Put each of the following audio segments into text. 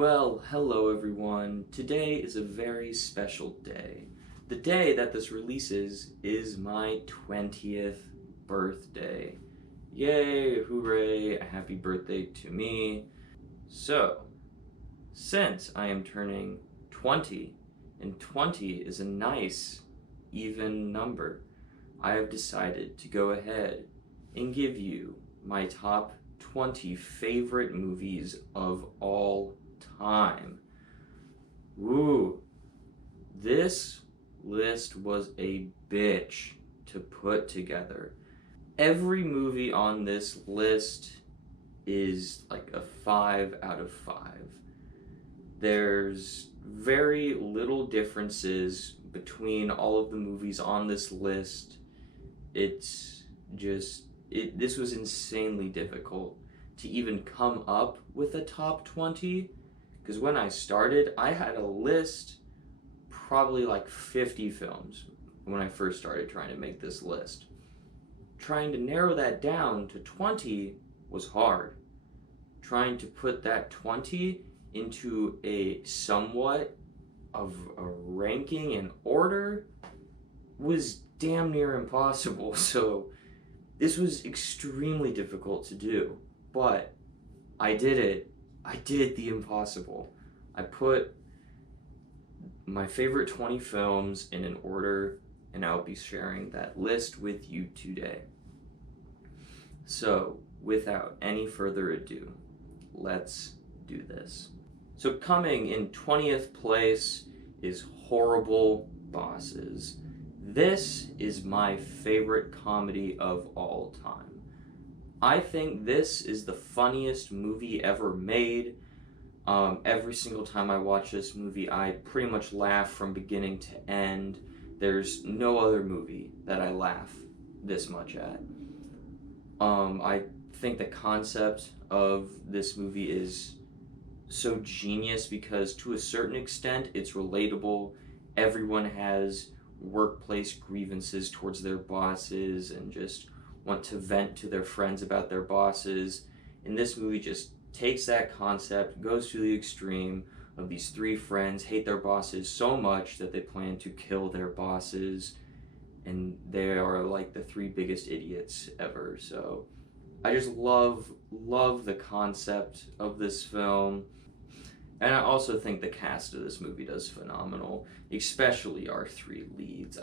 Well, hello everyone. Today is a very special day. The day that this releases is my 20th birthday. Yay, hooray, a happy birthday to me. So, since I am turning 20, and 20 is a nice, even number, I have decided to go ahead and give you my top 20 favorite movies of all time. Ooh, this list was a bitch to put together. Every movie on this list is like a 5 out of 5. There's very little differences between all of the movies on this list. This was insanely difficult to even come up with a top 20, because when I started, I had a list probably like 50 films when I first started trying to make this list. Trying to narrow that down to 20 was hard. Trying to put that 20 into a somewhat of a ranking and order was damn near impossible. So this was extremely difficult to do, but I did it. I did the impossible. I put my favorite 20 films in an order, and I'll be sharing that list with you today. So, without any further ado, let's do this. So coming in 20th place is Horrible Bosses. This is my favorite comedy of all time. I think this is the funniest movie ever made. Every single time I watch this movie, I pretty much laugh from beginning to end. There's no other movie that I laugh this much at. I think the concept of this movie is so genius because to a certain extent it's relatable. Everyone has workplace grievances towards their bosses and just want to vent to their friends about their bosses. And this movie just takes that concept, goes to the extreme of these three friends hate their bosses so much that they plan to kill their bosses, and they are like the three biggest idiots ever. So I just love the concept of this film. And I also think the cast of this movie does phenomenal, especially our three leads.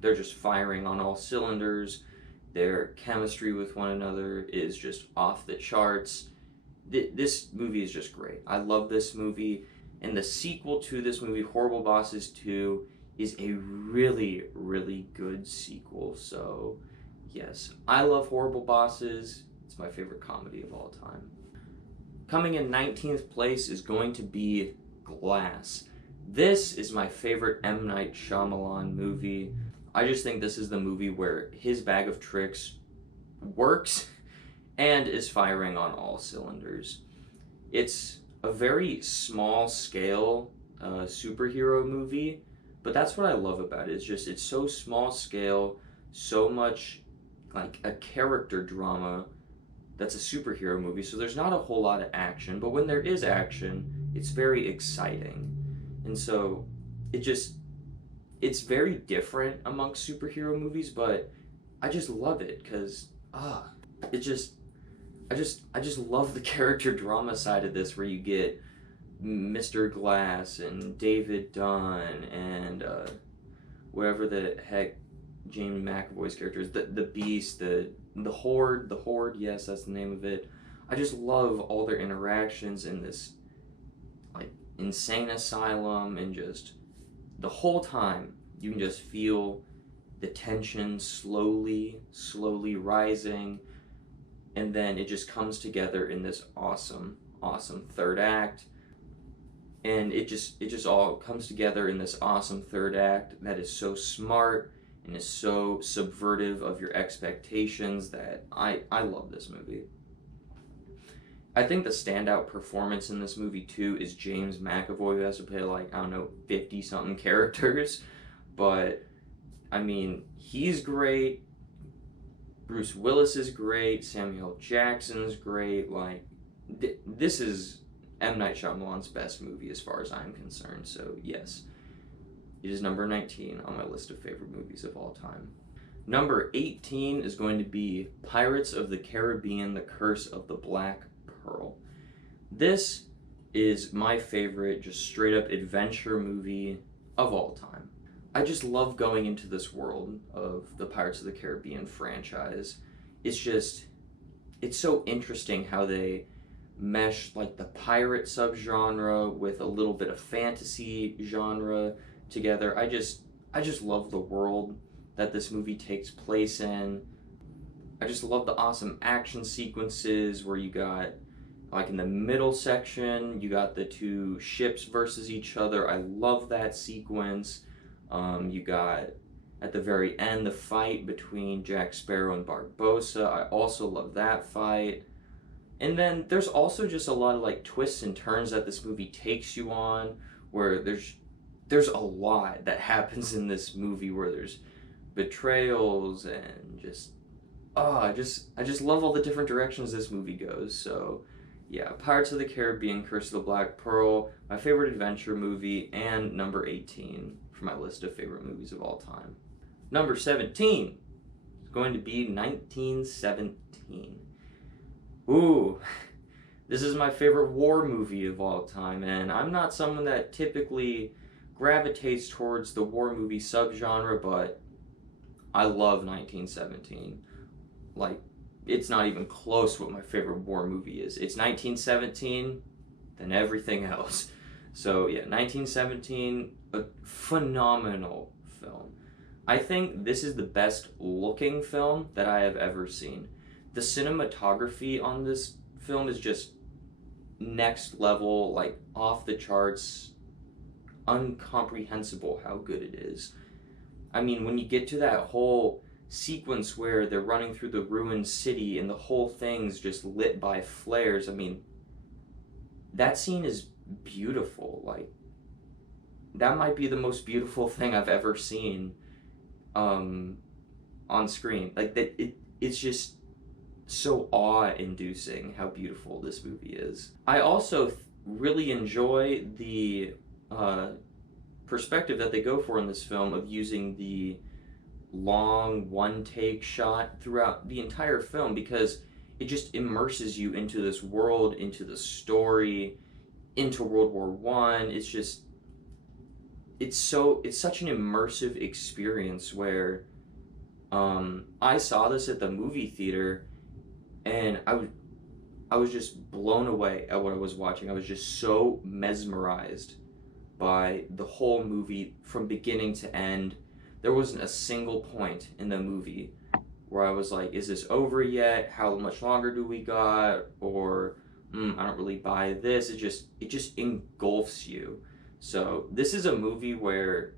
They're just firing on all cylinders. Their chemistry with one another is just off the charts. This movie is just great. I love this movie. And the sequel to this movie, Horrible Bosses 2, is a really, really good sequel. So, yes, I love Horrible Bosses. It's my favorite comedy of all time. Coming in 19th place is going to be Glass. This is my favorite M. Night Shyamalan movie. I just think this is the movie where his bag of tricks works and is firing on all cylinders. It's a very small scale superhero movie, but that's what I love about it. It's so small scale, so much like a character drama that's a superhero movie, so there's not a whole lot of action, but when there is action, it's very exciting. And so it's very different amongst superhero movies, but I just love it because I just love the character drama side of this, where you get Mr. Glass and David Dunn and whatever the heck James McAvoy's character is, the Beast, the Horde, yes, that's the name of it. I just love all their interactions in this like insane asylum, and just the whole time you can just feel the tension slowly rising, and then it just comes together in this awesome third act. And it just all comes together in this awesome third act that is so smart and is so subvertive of your expectations that I love this movie. I think the standout performance in this movie too is James McAvoy, who has to play like, I don't know, 50-something characters. But, I mean, he's great. Bruce Willis is great. Samuel Jackson's great. Like, this is M. Night Shyamalan's best movie as far as I'm concerned. So yes, it is number 19 on my list of favorite movies of all time. Number 18 is going to be Pirates of the Caribbean: The Curse of the Black Pearl. This is my favorite just straight up adventure movie of all time. I just love going into this world of the Pirates of the Caribbean franchise. It's so interesting how they mesh like the pirate subgenre with a little bit of fantasy genre together. I just love the world that this movie takes place in. I just love the awesome action sequences where you got, like in the middle section, you got the two ships versus each other. I love that sequence. You got, at the very end, the fight between Jack Sparrow and Barbossa. I also love that fight. And then there's also just a lot of like twists and turns that this movie takes you on, where there's a lot that happens in this movie, where there's betrayals and I just love all the different directions this movie goes. So yeah, Pirates of the Caribbean: Curse of the Black Pearl, my favorite adventure movie, and number 18 for my list of favorite movies of all time. Number 17 is going to be 1917. Ooh, this is my favorite war movie of all time, and I'm not someone that typically gravitates towards the war movie subgenre, but I love 1917. Like, it's not even close what my favorite war movie is. It's 1917, then everything else. So yeah, 1917, a phenomenal film. I think this is the best looking film that I have ever seen. The cinematography on this film is just next level, like off the charts, incomprehensible how good it is. I mean, when you get to that whole sequence where they're running through the ruined city and the whole thing's just lit by flares, I mean, that scene is beautiful. Like, that might be the most beautiful thing I've ever seen on screen. Like, it's just so awe-inducing how beautiful this movie is. I also really enjoy the perspective that they go for in this film of using the long one-take shot throughout the entire film, because it just immerses you into this world, into the story, into World War One. It's such an immersive experience where I saw this at the movie theater, and I was just blown away at what I was watching. I was just so mesmerized by the whole movie from beginning to end. There wasn't a single point in the movie where I was like, is this over yet? How much longer do we got? Or I don't really buy this. It just engulfs you. So this is a movie where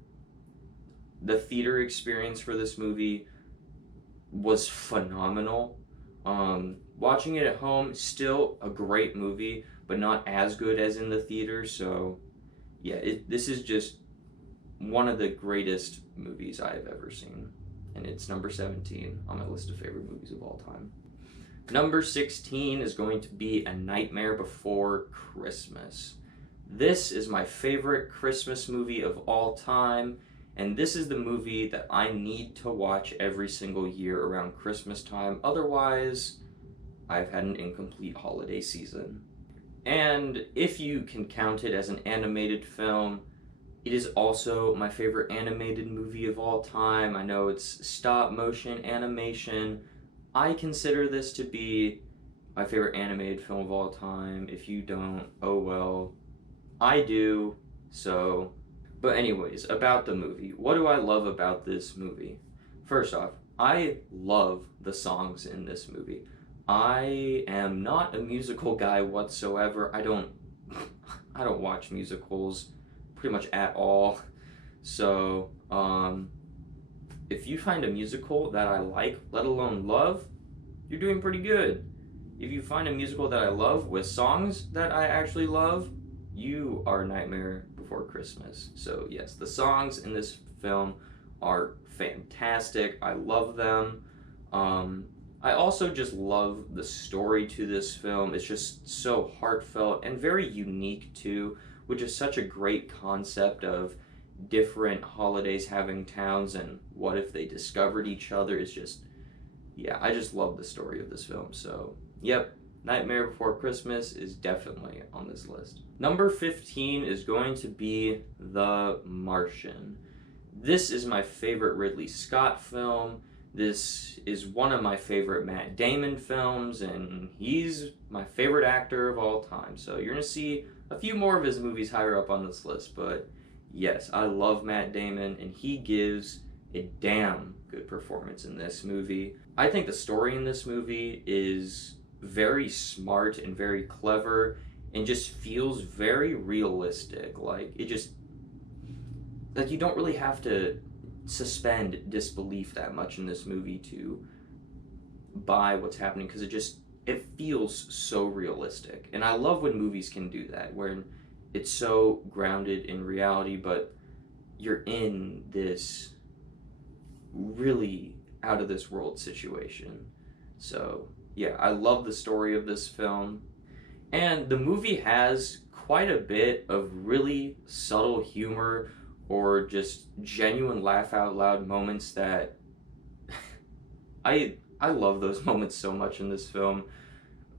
the theater experience for this movie was phenomenal. Watching it at home, still a great movie, but not as good as in the theater. So yeah, this is just one of the greatest movies I have ever seen, and it's number 17 on my list of favorite movies of all time. Number 16 is going to be A Nightmare Before Christmas. This is my favorite Christmas movie of all time, and this is the movie that I need to watch every single year around Christmas time. Otherwise, I've had an incomplete holiday season. And if you can count it as an animated film, it is also my favorite animated movie of all time. I know it's stop motion animation. I consider this to be my favorite animated film of all time. If you don't, oh well. I do, so. But anyways, about the movie. What do I love about this movie? First off, I love the songs in this movie. I am not a musical guy whatsoever. I don't watch musicals pretty much at all. So, if you find a musical that I like, let alone love, you're doing pretty good. If you find a musical that I love with songs that I actually love, you are Nightmare Before Christmas. So yes, the songs in this film are fantastic. I love them. I also just love the story to this film. It's just so heartfelt and very unique too, which is such a great concept of different holidays having towns and what if they discovered each other. It's just, yeah, I just love the story of this film. So, yep, Nightmare Before Christmas is definitely on this list. Number 15 is going to be The Martian. This is my favorite Ridley Scott film. This is one of my favorite Matt Damon films, and he's my favorite actor of all time. So you're going to see a few more of his movies higher up on this list, but yes, I love Matt Damon, and he gives a damn good performance in this movie. I think the story in this movie is very smart and very clever, and just feels very realistic. Like, it just, like, you don't really have to suspend disbelief that much in this movie to buy what's happening, because it feels so realistic. And I love when movies can do that, where it's so grounded in reality, but you're in this really out of this world situation. So yeah, I love the story of this film, and the movie has quite a bit of really subtle humor or just genuine laugh out loud moments that I love those moments so much in this film.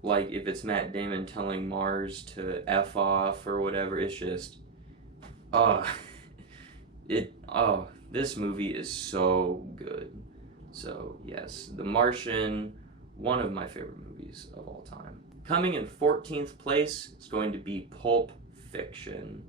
Like, if it's Matt Damon telling Mars to F off or whatever, it's just this movie is so good. So yes, The Martian, one of my favorite movies of all time. Coming in 14th place is going to be Pulp Fiction.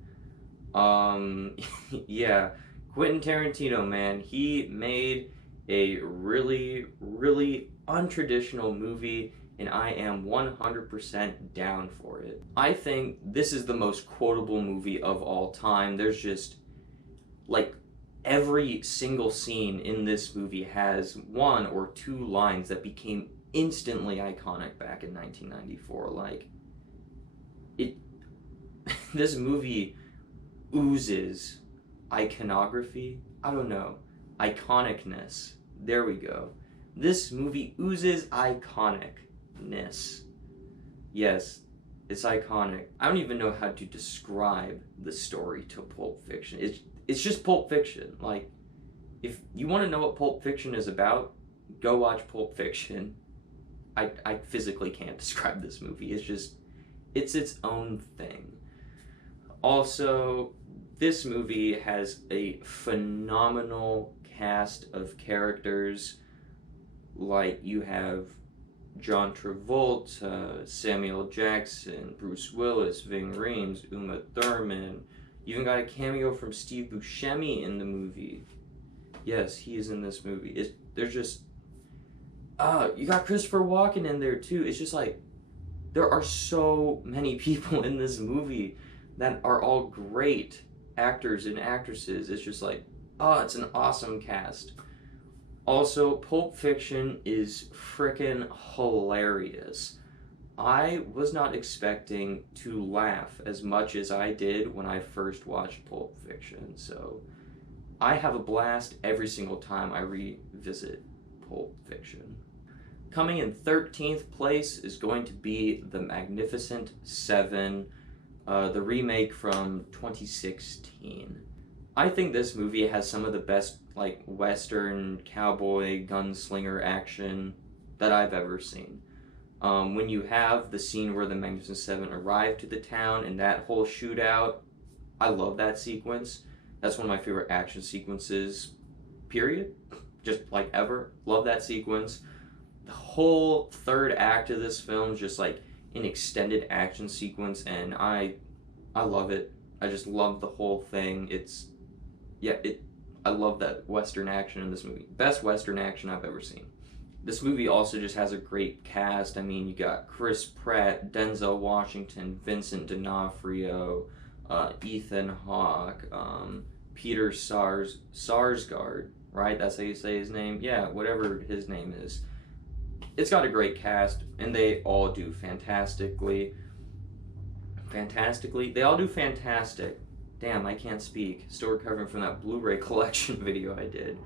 Yeah, Quentin Tarantino, man, he made a really, really untraditional movie, and I am 100% down for it. I think this is the most quotable movie of all time. There's just, like, every single scene in this movie has one or two lines that became instantly iconic back in 1994. Like, this movie oozes iconography. I don't know. Iconicness. There we go. This movie oozes iconicness. Yes, it's iconic. I don't even know how to describe the story to Pulp Fiction. It's just Pulp Fiction. Like, if you want to know what Pulp Fiction is about, go watch Pulp Fiction. I physically can't describe this movie. It's its own thing. Also, this movie has a phenomenal cast of characters. Like, you have John Travolta, Samuel Jackson, Bruce Willis, Ving Rhames, Uma Thurman. You even got a cameo from Steve Buscemi in the movie. Yes, he is in this movie. There's just... you got Christopher Walken in there too. It's just like, there are so many people in this movie that are all great actors and actresses. It's just like, it's an awesome cast. Also, Pulp Fiction is frickin' hilarious. I was not expecting to laugh as much as I did when I first watched Pulp Fiction, so I have a blast every single time I revisit Pulp Fiction. Coming in 13th place is going to be The Magnificent Seven, the remake from 2016. I think this movie has some of the best, like, Western cowboy gunslinger action that I've ever seen. When you have the scene where the Magnificent Seven arrive to the town and that whole shootout, I love that sequence. That's one of my favorite action sequences, period. Just, like, ever. Love that sequence. The whole third act of this film is just, like, an extended action sequence, and I love it. I just love the whole thing. I love that Western action in this movie. Best Western action I've ever seen. This movie also just has a great cast. I mean, you got Chris Pratt, Denzel Washington, Vincent D'Onofrio, Ethan Hawke, Peter Sarsgaard, right? That's how you say his name? Yeah, whatever his name is. It's got a great cast, and they all do fantastically. They all do fantastic. Damn, I can't speak. Still recovering from that Blu-ray collection video I did.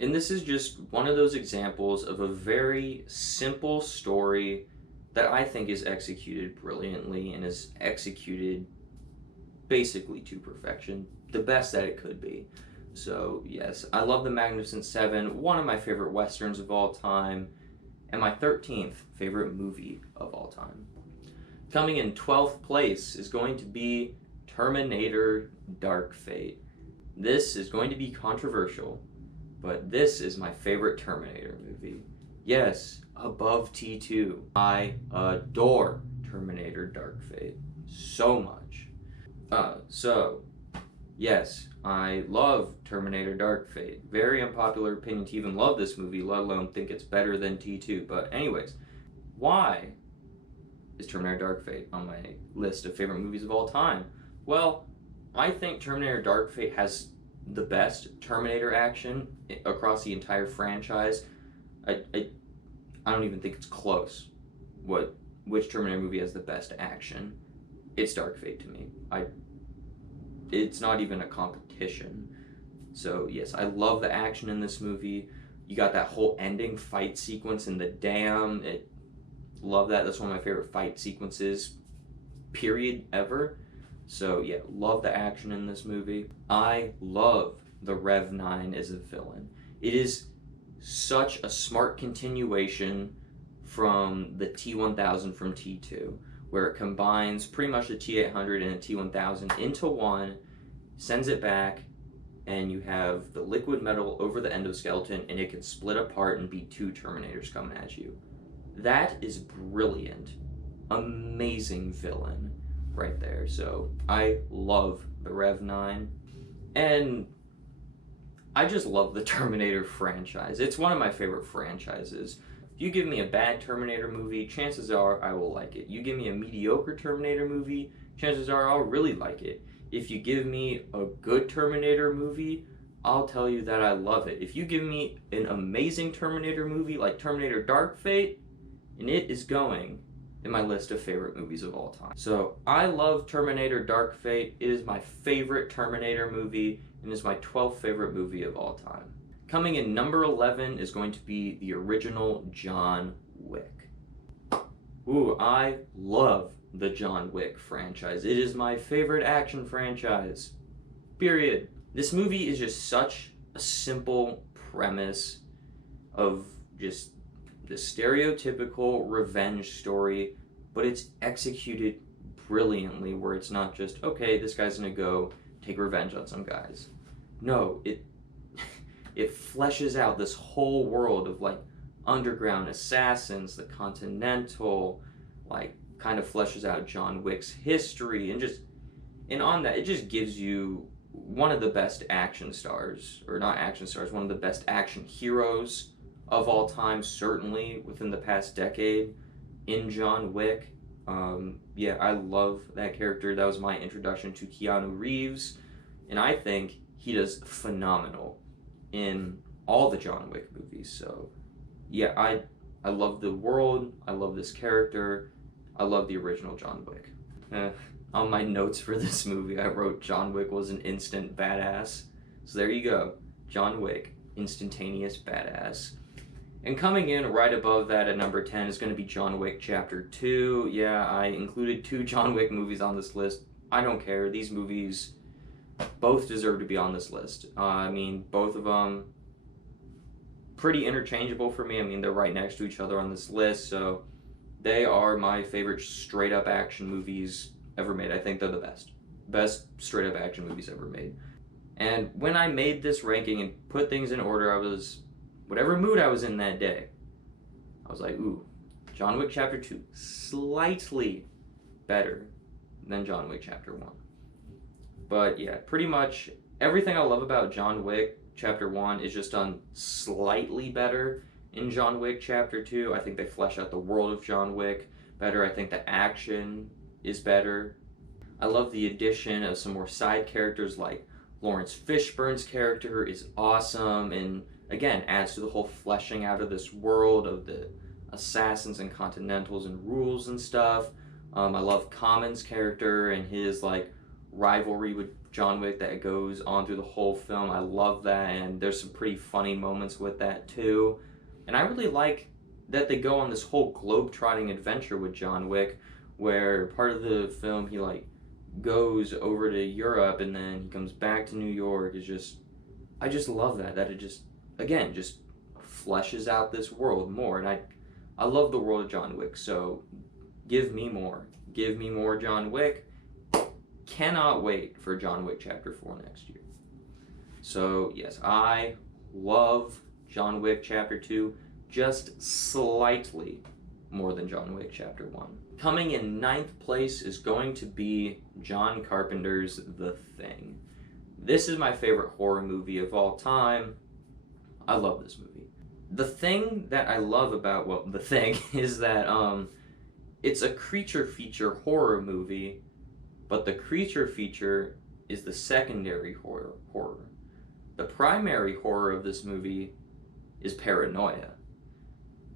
And this is just one of those examples of a very simple story that I think is executed brilliantly and is executed basically to perfection, the best that it could be. So yes, I love The Magnificent Seven, one of my favorite westerns of all time, and my 13th favorite movie of all time. Coming in 12th place is going to be Terminator Dark Fate. This is going to be controversial, but this is my favorite Terminator movie. Yes, above T2. I adore Terminator Dark Fate so much. Yes, I love Terminator Dark Fate. Very unpopular opinion to even love this movie, let alone think it's better than T2. But anyways, why is Terminator Dark Fate on my list of favorite movies of all time? Well, I think Terminator Dark Fate has the best Terminator action across the entire franchise. I don't even think it's close. Which Terminator movie has the best action? It's Dark Fate to me. It's not even a competition. So yes, I love the action in this movie. You got that whole ending fight sequence in the dam. Love that. That's one of my favorite fight sequences, period, ever. So yeah, love the action in this movie. I love the Rev 9 as a villain. It is such a smart continuation from the T-1000 from T2, where it combines pretty much the T-800 and the T-1000 into one, sends it back, and you have the liquid metal over the endoskeleton, and it can split apart and be two Terminators coming at you. That is brilliant. Amazing villain right there. So I love the Rev 9. And I just love the Terminator franchise. It's one of my favorite franchises. If you give me a bad Terminator movie, chances are I will like it. You give me a mediocre Terminator movie, chances are I'll really like it. If you give me a good Terminator movie, I'll tell you that I love it. If you give me an amazing Terminator movie like Terminator Dark Fate, and it is going in my list of favorite movies of all time. So I love Terminator Dark Fate. It is my favorite Terminator movie and is my 12th favorite movie of all time. Coming in number 11 is going to be the original John Wick. Ooh, I love the John Wick franchise. It is my favorite action franchise, period. This movie is just such a simple premise of just the stereotypical revenge story, but it's executed brilliantly, where it's not just, okay, this guy's gonna go take revenge on some guys. No, it fleshes out this whole world of like underground assassins, the Continental, like kind of fleshes out John Wick's history, and on that it just gives you one of the best action stars, or not action stars, one of the best action heroes of all time, certainly within the past decade, in John Wick. Yeah, I love that character. That was my introduction to Keanu Reeves, and I think he does phenomenal in all the John Wick movies. So yeah, I love the world, I love this character, I love the original John Wick. On my notes for this movie, I wrote John Wick was an instant badass. So there you go, John Wick, instantaneous badass. And coming in right above that at number 10 is going to be John Wick Chapter 2. Yeah, I included 2 John Wick movies on this list. I don't care. These movies both deserve to be on this list. I mean, both of them pretty interchangeable for me. I mean, they're right next to each other on this list, so they are my favorite straight up action movies ever made. I think they're the best straight up action movies ever made. And when I made this ranking and put things in order, I was, whatever mood I was in that day, I was like, ooh, John Wick Chapter 2, slightly better than John Wick Chapter 1. But yeah, pretty much everything I love about John Wick Chapter 1 is just done slightly better in John Wick Chapter 2. I think they flesh out the world of John Wick better. I think the action is better. I love the addition of some more side characters, like Lawrence Fishburne's character is awesome, and again, adds to the whole fleshing out of this world of the assassins and Continentals and rules and stuff. I love Common's character and his like rivalry with John Wick that goes on through the whole film. I love that, and there's some pretty funny moments with that too. And I really like that they go on this whole globe-trotting adventure with John Wick, where part of the film he like goes over to Europe and then he comes back to New York. I just love that it just, again, just fleshes out this world more, and I love the world of John Wick. So give me more John Wick. Cannot wait for John Wick Chapter 4 next year. So yes, I love John Wick Chapter 2 just slightly more than John Wick Chapter 1. Coming in 9th place is going to be John Carpenter's The Thing. This is my favorite horror movie of all time. I love this movie. The thing that I love about, well, The Thing is that it's a creature feature horror movie, but the creature feature is the secondary horror. The primary horror of this movie is paranoia.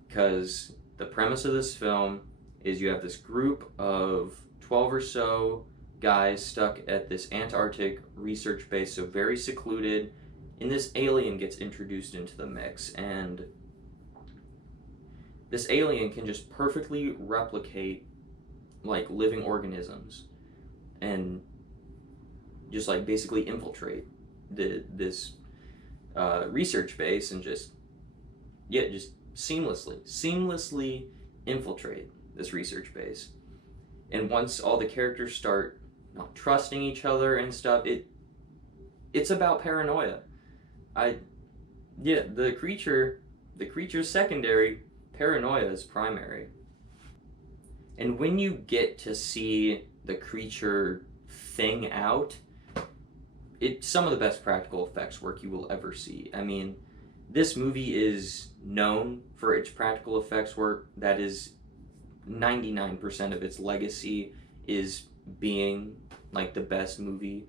Because the premise of this film is you have this group of 12 or so guys stuck at this Antarctic research base, so very secluded, and this alien gets introduced into the mix, and this alien can just perfectly replicate like living organisms and just like basically infiltrate this research base and just seamlessly infiltrate this research base. And once all the characters start not trusting each other and stuff, it's about paranoia. The creature's secondary, paranoia is primary. And when you get to see the creature thing out, it's some of the best practical effects work you will ever see. I mean, this movie is known for its practical effects work. That is 99% of its legacy is being like the best movie,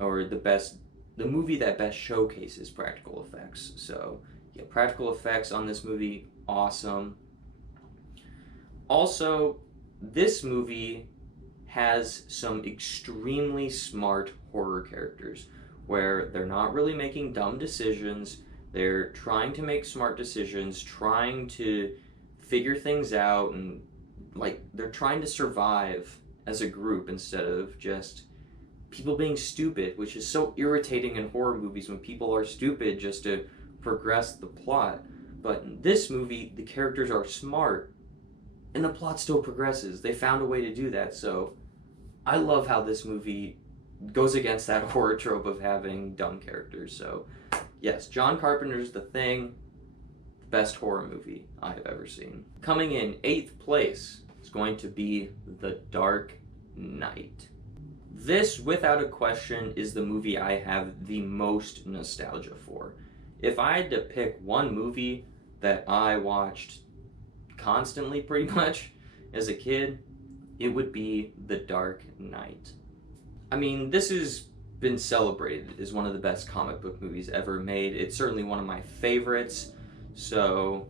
or the movie that best showcases practical effects. So yeah, practical effects on this movie, awesome. Also, this movie has some extremely smart horror characters where they're not really making dumb decisions. They're trying to make smart decisions, trying to figure things out, and like they're trying to survive as a group instead of just people being stupid, which is so irritating in horror movies when people are stupid just to progress the plot. But in this movie, the characters are smart and the plot still progresses. They found a way to do that. So I love how this movie goes against that horror trope of having dumb characters. So yes, John Carpenter's The Thing, the best horror movie I have ever seen. Coming in 8th place is going to be The Dark Knight. This, without a question, is the movie I have the most nostalgia for. If I had to pick one movie that I watched constantly pretty much as a kid, it would be The Dark Knight. I mean, this has been celebrated as one of the best comic book movies ever made. It's certainly one of my favorites, so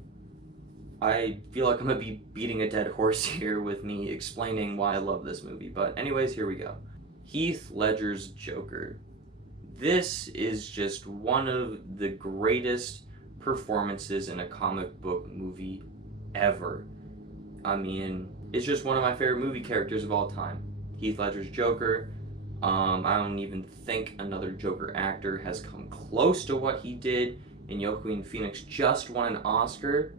I feel like I'm going to be beating a dead horse here with me explaining why I love this movie. But anyways, here we go. Heath Ledger's Joker. This is just one of the greatest performances in a comic book movie ever. I mean, it's just one of my favorite movie characters of all time. Heath Ledger's Joker. I don't even think another Joker actor has come close to what he did, and Joaquin Phoenix just won an Oscar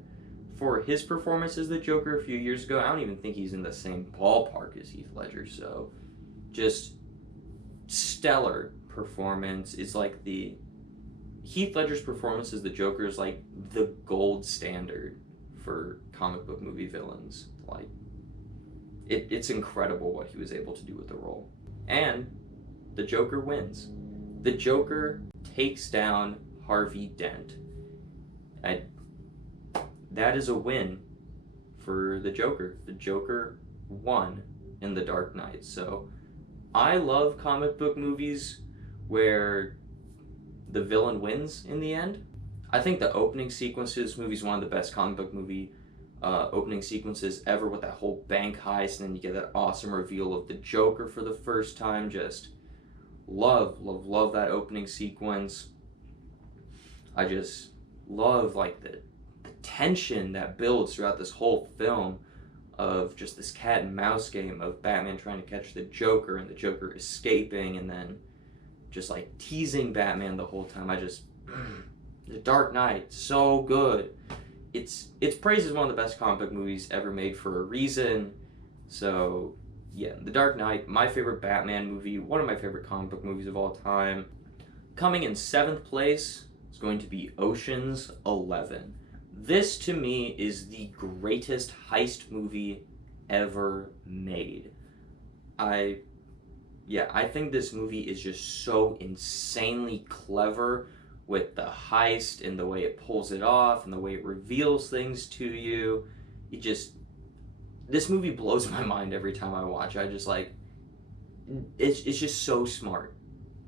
for his performance as the Joker a few years ago. I don't even think he's in the same ballpark as Heath Ledger, so just stellar performance. It's like Heath Ledger's performance as the Joker is like the gold standard for comic book movie villains. Like, it's incredible what he was able to do with the role. And the Joker wins. The Joker takes down Harvey Dent. That is a win for the Joker. The Joker won in The Dark Knight. So I love comic book movies where the villain wins in the end. I think the opening sequence to this movie is one of the best comic book movie opening sequences ever, with that whole bank heist, and then you get that awesome reveal of the Joker for the first time. Just love that opening sequence. I just love like the tension that builds throughout this whole film of just this cat and mouse game of Batman trying to catch the Joker and the Joker escaping and then just like teasing Batman the whole time. The Dark Knight, so good. It's praised as one of the best comic book movies ever made for a reason. So yeah, The Dark Knight, my favorite Batman movie, one of my favorite comic book movies of all time. Coming in 7th place is going to be Ocean's 11. This, to me, is the greatest heist movie ever made. I think this movie is just so insanely clever with the heist and the way it pulls it off and the way it reveals things to you. This movie blows my mind every time I watch it. It's just so smart.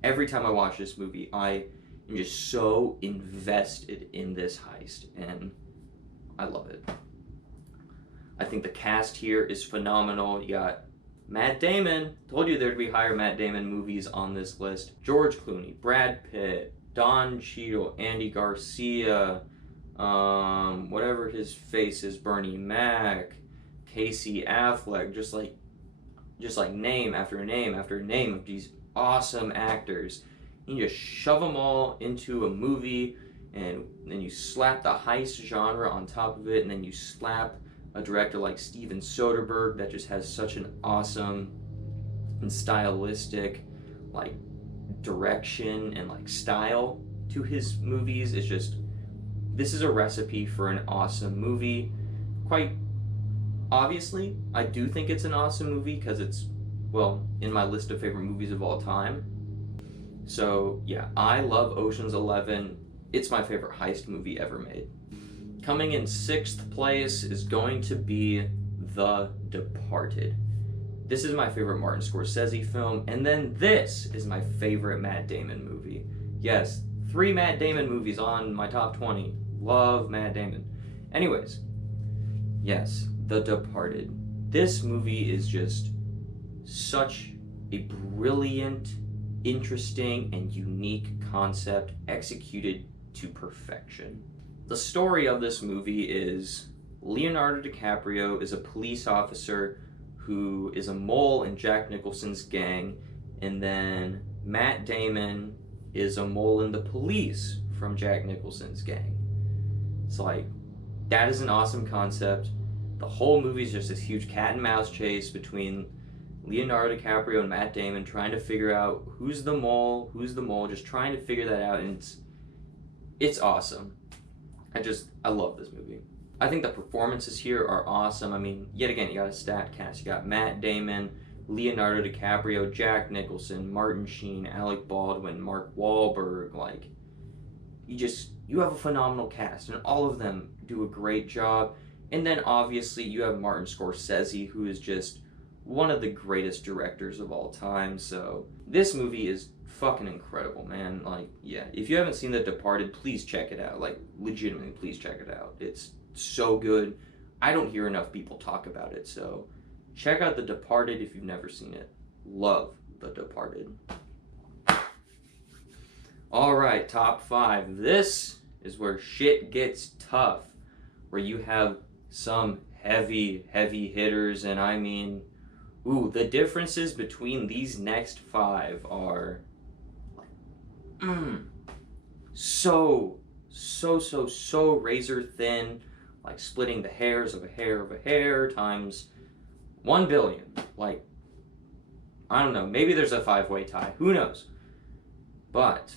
Every time I watch this movie, I am just so invested in this heist, and I love it. I think the cast here is phenomenal. You got Matt Damon. Told you there'd be higher Matt Damon movies on this list. George Clooney, Brad Pitt, Don Cheadle, Andy Garcia, whatever his face is, Bernie Mac, Casey Affleck, just like name after name after name of these awesome actors. You just shove them all into a movie, and then you slap the heist genre on top of it, and then you slap a director like Steven Soderbergh that just has such an awesome and stylistic like direction and like style to his movies. This is a recipe for an awesome movie. Quite obviously, I do think it's an awesome movie because it's, well, in my list of favorite movies of all time. So yeah, I love Ocean's 11. It's my favorite heist movie ever made. Coming in 6th place is going to be The Departed. This is my favorite Martin Scorsese film, and then this is my favorite Matt Damon movie. Yes, 3 Matt Damon movies on my top 20. Love Matt Damon. Anyways, yes, The Departed. This movie is just such a brilliant, interesting, and unique concept executed to perfection. The story of this movie is Leonardo DiCaprio is a police officer who is a mole in Jack Nicholson's gang, and then Matt Damon is a mole in the police from Jack Nicholson's gang. It's like, that is an awesome concept. The whole movie is just this huge cat and mouse chase between Leonardo DiCaprio and Matt Damon trying to figure out who's the mole, just trying to figure that out, and it's awesome. I love this movie. I think the performances here are awesome. I mean, yet again, you got a stacked cast. You got Matt Damon, Leonardo DiCaprio, Jack Nicholson, Martin Sheen, Alec Baldwin, Mark Wahlberg. Like, you have a phenomenal cast, and all of them do a great job. And then obviously you have Martin Scorsese, who is just one of the greatest directors of all time. So this movie is fucking incredible, man. Like, yeah, if you haven't seen The Departed, please check it out. Like, legitimately, please check it out. It's so good. I don't hear enough people talk about it, so check out The Departed if you've never seen it. Love The Departed. Alright, top 5. This is where shit gets tough, where you have some heavy hitters, and I mean, the differences between these next 5 are so razor thin, like splitting the hairs of a hair times 1 billion. Like, I don't know, maybe there's a 5-way tie, who knows? But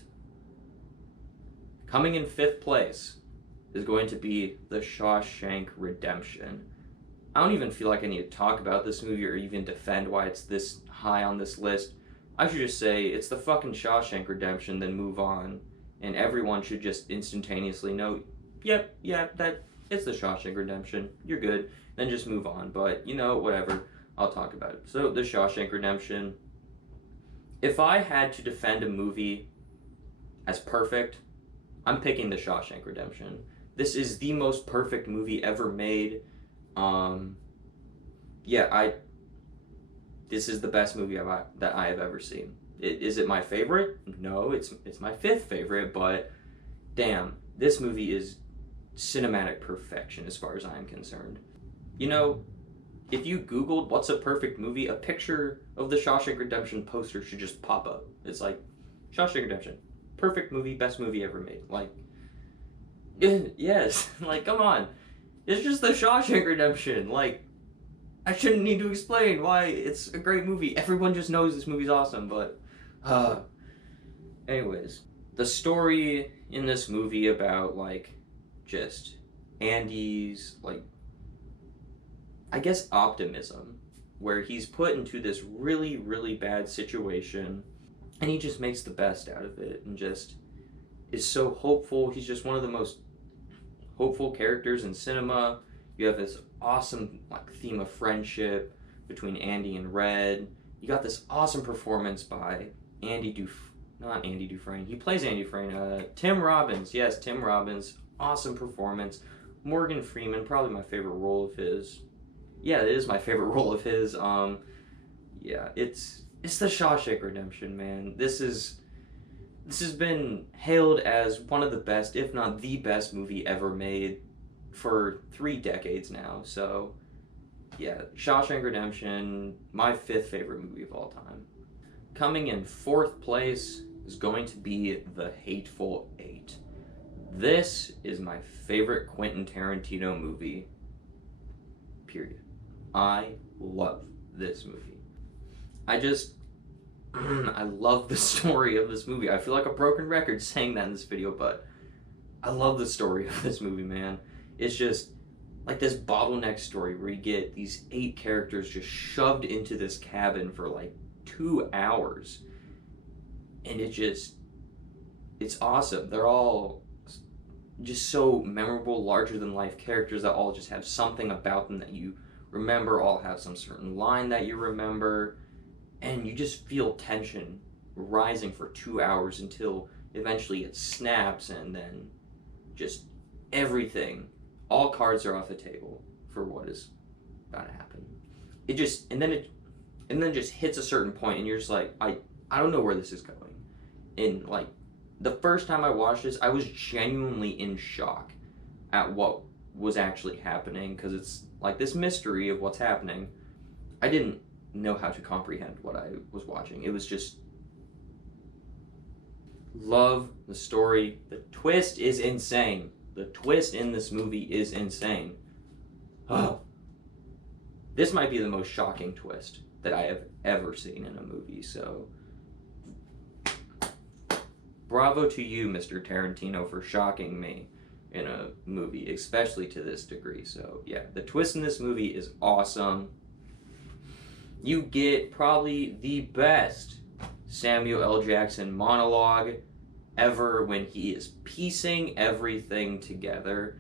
coming in 5th place is going to be The Shawshank Redemption. I don't even feel like I need to talk about this movie or even defend why it's this high on this list. I should just say it's the fucking Shawshank Redemption, then move on, and everyone should just instantaneously know, yep, that it's the Shawshank Redemption, you're good, then just move on. But, you know, whatever, I'll talk about it. So, The Shawshank Redemption. If I had to defend a movie as perfect, I'm picking The Shawshank Redemption. This is the most perfect movie ever made. This is the best movie that I have ever seen. Is it my favorite? No, it's my fifth favorite, but damn, this movie is cinematic perfection as far as I'm concerned. You know, if you Googled what's a perfect movie, a picture of the Shawshank Redemption poster should just pop up. It's like, Shawshank Redemption, perfect movie, best movie ever made. Like, yes, like, come on. It's just the Shawshank Redemption. Like, I shouldn't need to explain why it's a great movie. Everyone just knows this movie's awesome, but... anyways, the story in this movie about, like, just Andy's, like, I guess optimism, where he's put into this really, really bad situation, and he just makes the best out of it, and just is so hopeful. He's just one of the most hopeful characters in cinema. You have this awesome, like, theme of friendship between Andy and Red. You got this awesome performance by not Andy Dufresne. He plays Andy Dufresne. Tim Robbins. Yes, Tim Robbins. Awesome performance. Morgan Freeman, probably my favorite role of his. Yeah, it is my favorite role of his. Yeah, it's the Shawshank Redemption, man. This has been hailed as one of the best, if not the best movie ever made for 3 decades now. So, yeah, Shawshank Redemption, my 5th favorite movie of all time. Coming in 4th place is going to be The Hateful Eight. This is my favorite Quentin Tarantino movie, period. I love this movie. I love the story of this movie. I feel like a broken record saying that in this video, but I love the story of this movie, man. It's just like this bottleneck story where you get these 8 characters just shoved into this cabin for like 2 hours. And it's awesome. They're all just so memorable, larger than life characters that all just have something about them that you remember, all have some certain line that you remember. And you just feel tension rising for 2 hours until eventually it snaps, and then just everything, all cards are off the table for what is about to happen. And then just hits a certain point, and you're just like, I don't know where this is going. And like the first time I watched this, I was genuinely in shock at what was actually happening, because it's like this mystery of what's happening. I didn't know how to comprehend what I was watching. It was just love the story. The twist is insane. The twist in this movie is insane. Oh, this might be the most shocking twist that I have ever seen in a movie. So bravo to you, Mr. Tarantino, for shocking me in a movie, especially to this degree. So yeah, the twist in this movie is awesome. You get probably the best Samuel L. Jackson monologue ever when he is piecing everything together.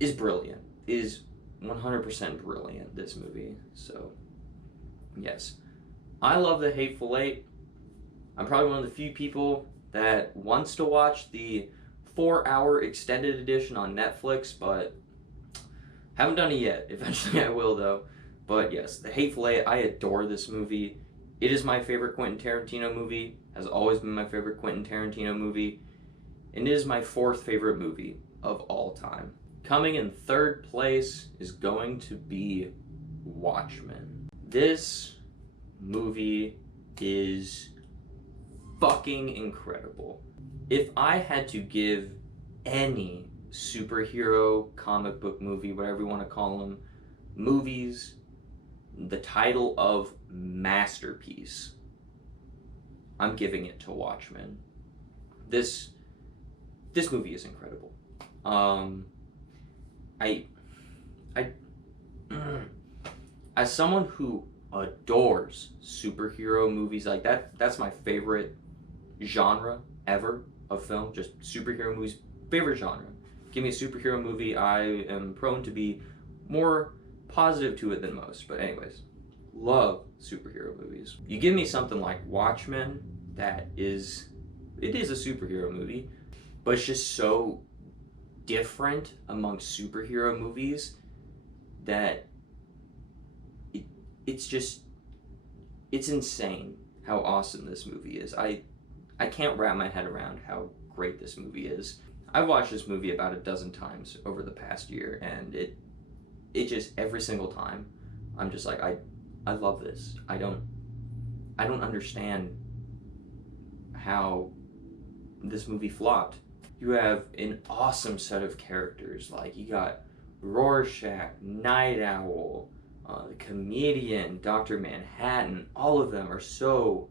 Is brilliant. Is 100% brilliant, this movie. So, yes. I love The Hateful Eight. I'm probably one of the few people that wants to watch the 4-hour extended edition on Netflix, but haven't done it yet. Eventually I will, though. But yes, The Hateful Eight, I adore this movie. It is my favorite Quentin Tarantino movie, has always been my favorite Quentin Tarantino movie, and it is my 4th favorite movie of all time. Coming in 3rd place is going to be Watchmen. This movie is fucking incredible. If I had to give any superhero, comic book movie, whatever you want to call them, movies, the title of masterpiece, I'm giving it to Watchmen. This movie is incredible. As someone who adores superhero movies, like that's my favorite genre ever of film, just superhero movies, favorite genre. Give me a superhero movie, I am prone to be more positive to it than most. But anyways, love superhero movies. You give me something like Watchmen, it is a superhero movie, but it's just so different amongst superhero movies that it's insane how awesome this movie is. I can't wrap my head around how great this movie is. I've watched this movie about a dozen times over the past year, and it just, every single time, I'm just like, I love this. I don't understand how this movie flopped. You have an awesome set of characters. Like, you got Rorschach, Night Owl, the comedian, Dr. Manhattan. All of them are so,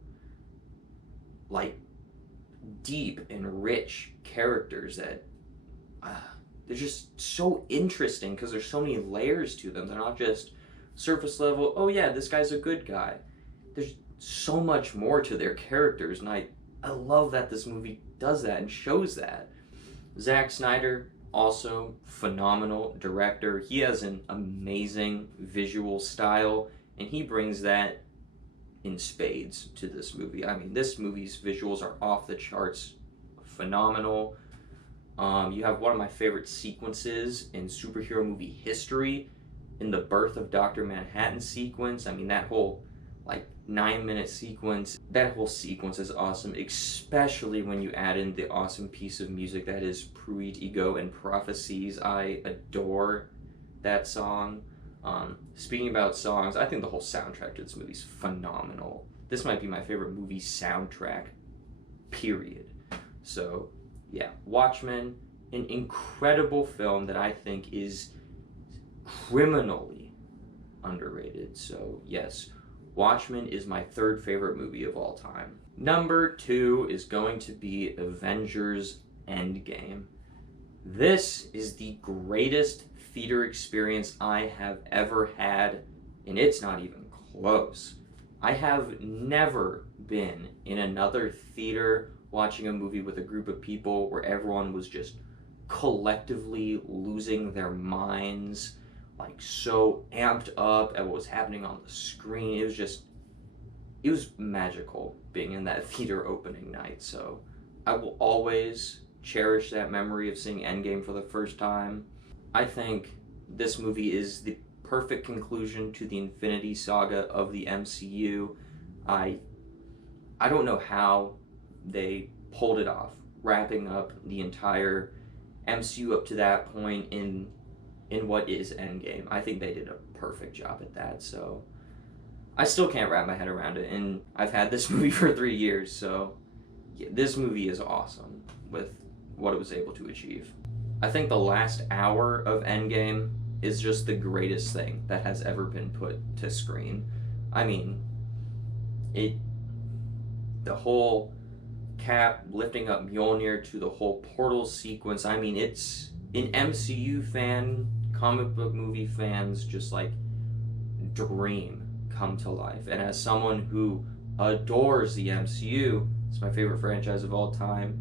like, deep and rich characters that they're just so interesting because there's so many layers to them. They're not just surface level, oh yeah, this guy's a good guy. There's so much more to their characters, and I love that this movie does that and shows that. Zack Snyder, also phenomenal director. He has an amazing visual style, and he brings that in spades to this movie. I mean, this movie's visuals are off the charts, phenomenal. You have one of my favorite sequences in superhero movie history, in the birth of Dr. Manhattan sequence. I mean, that whole 9-minute sequence, that whole sequence is awesome, especially when you add in the awesome piece of music that is Pruit Ego and Prophecies. I adore that song. Speaking about songs, I think the whole soundtrack to this movie is phenomenal. This might be my favorite movie soundtrack, period. So, yeah, Watchmen, an incredible film that I think is criminally underrated. So, yes, Watchmen is my third favorite movie of all time. Number 2 is going to be Avengers Endgame. This is the greatest theater experience I have ever had, and it's not even close. I have never been in another theater watching a movie with a group of people where everyone was just collectively losing their minds, so amped up at what was happening on the screen. It was magical being in that theater opening night. So I will always cherish that memory of seeing Endgame for the first time. I think this movie is the perfect conclusion to the Infinity Saga of the MCU. I don't know how they pulled it off, wrapping up the entire MCU up to that point in what is Endgame. I think they did a perfect job at that, so I still can't wrap my head around it, and I've had this movie for 3 years, so yeah, this movie is awesome with what it was able to achieve. I think the last hour of Endgame is just the greatest thing that has ever been put to screen. I mean, the whole Cap lifting up Mjolnir to the whole portal sequence, I mean, it's an MCU fan, comic book movie fans just dream come to life. And as someone who adores the MCU, it's my favorite franchise of all time,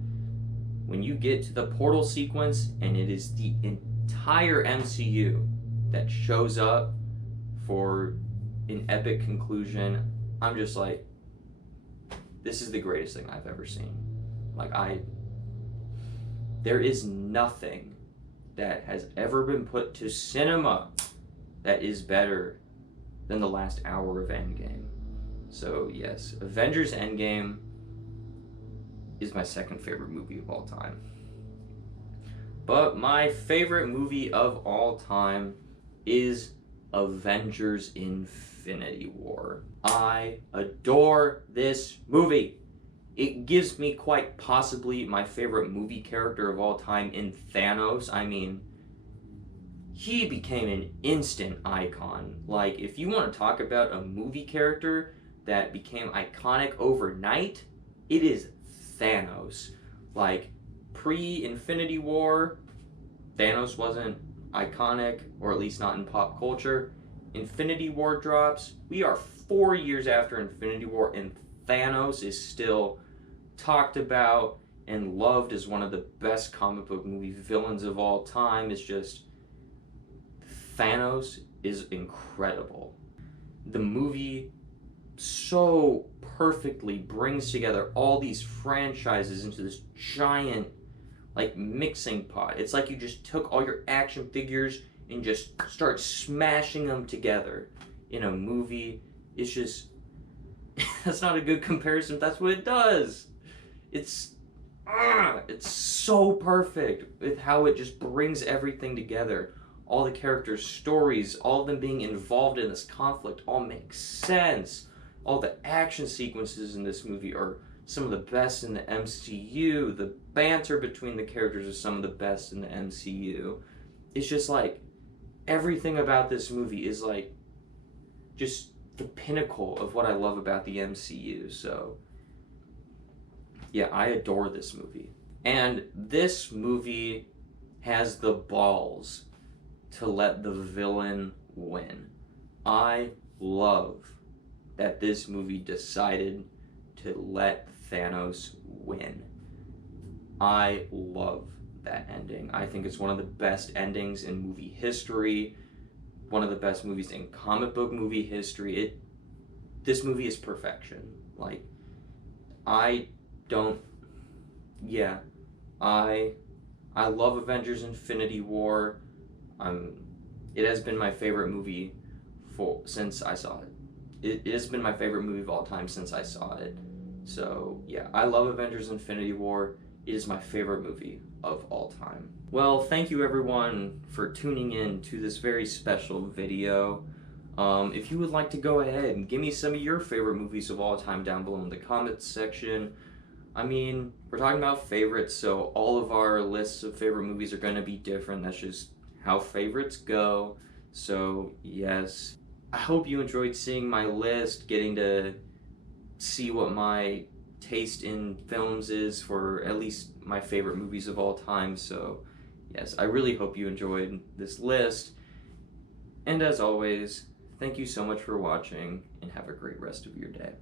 when you get to the portal sequence and it is the entire MCU that shows up for an epic conclusion, I'm just like, this is the greatest thing I've ever seen. There is nothing that has ever been put to cinema that is better than the last hour of Endgame. So yes, Avengers Endgame is my second favorite movie of all time. But my favorite movie of all time is Avengers Infinity War. I adore this movie. It gives me quite possibly my favorite movie character of all time in Thanos. I mean, he became an instant icon. If you want to talk about a movie character that became iconic overnight, it is Thanos. Pre-Infinity War, Thanos wasn't iconic, or at least not in pop culture. Infinity War drops. We are 4 years after Infinity War, and Thanos is still talked about and loved as one of the best comic book movie villains of all time. It's just, Thanos is incredible. The movie so perfectly brings together all these franchises into this giant mixing pot. It's like you just took all your action figures and just start smashing them together in a movie. It's just that's not a good comparison. That's what it does. It's so perfect with how it just brings everything together. All the characters' stories, all of them being involved in this conflict, all makes sense. All the action sequences in this movie are some of the best in the MCU. The banter between the characters is some of the best in the MCU. It's just like, everything about this movie is like, just the pinnacle of what I love about the MCU. So, yeah, I adore this movie. And this movie has the balls to let the villain win. I love that this movie decided to let Thanos win. I love that ending. I think it's one of the best endings in movie history, one of the best movies in comic book movie history. This movie is perfection. Like, I love Avengers Infinity War. It has been my favorite movie since I saw it. It has been my favorite movie of all time since I saw it. So, yeah, I love Avengers Infinity War. It is my favorite movie of all time. Well, thank you everyone for tuning in to this very special video. If you would like to go ahead and give me some of your favorite movies of all time down below in the comments section. I mean, we're talking about favorites, so all of our lists of favorite movies are going to be different. That's just how favorites go. So, yes. I hope you enjoyed seeing my list, getting to see what my taste in films is for at least my favorite movies of all time. So, yes, I really hope you enjoyed this list. And as always, thank you so much for watching, and have a great rest of your day.